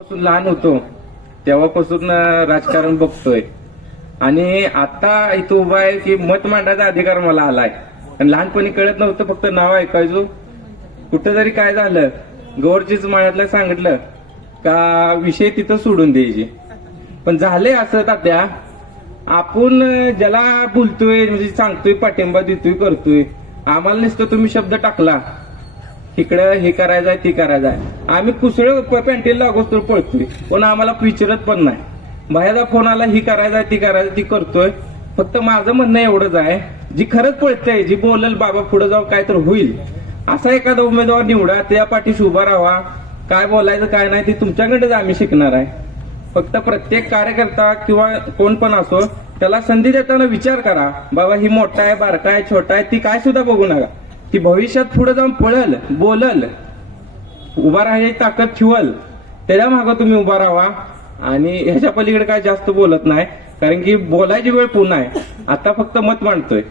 पासून लहान होतो तेव्हापासून राजकारण बघतोय. आणि आता इथं उभा आहे की मत मांडायचा अधिकार मला आलाय. आणि लहानपणी कळत नव्हतं फक्त नाव ऐकायचो. कुठं तरी काय झालं गौरजीच माळ्यातलं सांगितलं का विषय तिथं सोडून द्यायचे. पण झाले असं तात्या आपण ज्याला बोलतोय म्हणजे सांगतोय पाठिंबा देतोय करतोय आम्हाला नसतं तुम्ही शब्द टाकला. इकडं हे करायचं आहे ते आहे आम्ही कुसळे पॅन्टीला लागोस तर पळतोय. पण आम्हाला विचारत पण नाही. बाहेरचा फोन आला ही आहे ती करायचं ती करतोय. फक्त माझं म्हणणं एवढंच आहे. जी खरंच पळतंय जी बोलल बाबा पुढे जाऊन काय तर होईल. असा एखादा उमेदवार निवडा त्या पाठीशी उभा राहा. काय बोलायचं काय नाही ते तुमच्याकडेच आम्ही शिकणार आहे. फक्त प्रत्येक कार्यकर्ता किंवा कोण पण असो त्याला संधी देताना विचार करा. बाबा ही मोठा आहे बारका आहे छोटा आहे ती काय सुद्धा बघू नका. ती भविष्यात पुढे जाऊन पळल बोलल उभा राहायची ताकद ठेवल त्याच्या मागं तुम्ही उभा राहा. आणि ह्याच्या पलीकडे काय जास्त बोलत नाही कारण की बोलायची वेळ पुन्हा आहे. आता फक्त मत मांडतोय.